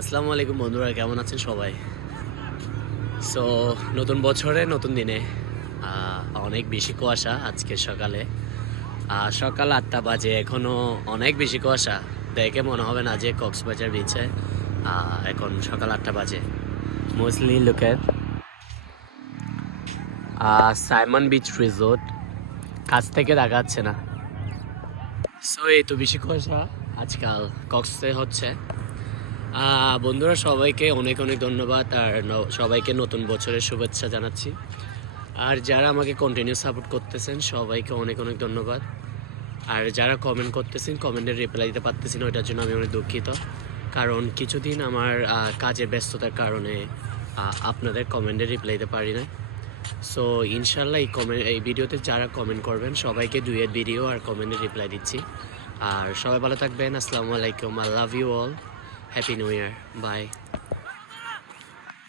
আসসালামু আলাইকুম বন্ধুরা, কেমন আছেন সবাই? সো নতুন বছরে নতুন দিনে অনেক বেশি কুয়াশা আজকে সকালে। সকাল 8টা বাজে, এখনও অনেক বেশি কুয়াশা। দেখে মনে হবে না যে কক্সবাজার বিচে। এখন সকাল 8টা বাজে। মোস্টলি লুকের সাইমন বিচ রিসোর্ট কাছ থেকে দেখা যাচ্ছে না। সো এই তো বেশি কুয়াশা আজকাল কক্সে হচ্ছে। বন্ধুরা, সবাইকে অনেক অনেক ধন্যবাদ আর সবাইকে নতুন বছরের শুভেচ্ছা জানাচ্ছি। আর যারা আমাকে কন্টিনিউ সাপোর্ট করতেছেন সবাইকে অনেক অনেক ধন্যবাদ। আর যারা কমেন্ট করতেছেন, কমেন্টের রিপ্লাই দিতে পারতেছি না, ওইটার জন্য আমি অনেক দুঃখিত। কারণ কিছুদিন আমার কাজে ব্যস্ততার কারণে আপনাদের কমেন্টের রিপ্লাই দিতে পারি না। সো ইনশাল্লাহ এই ভিডিওতে যারা কমেন্ট করবেন সবাইকে ডুয়েট ভিডিও আর কমেন্টের রিপ্লাই দিচ্ছি। আর সবাই ভালো থাকবেন। আসসালামু আলাইকুম, I love you all, happy new year, by.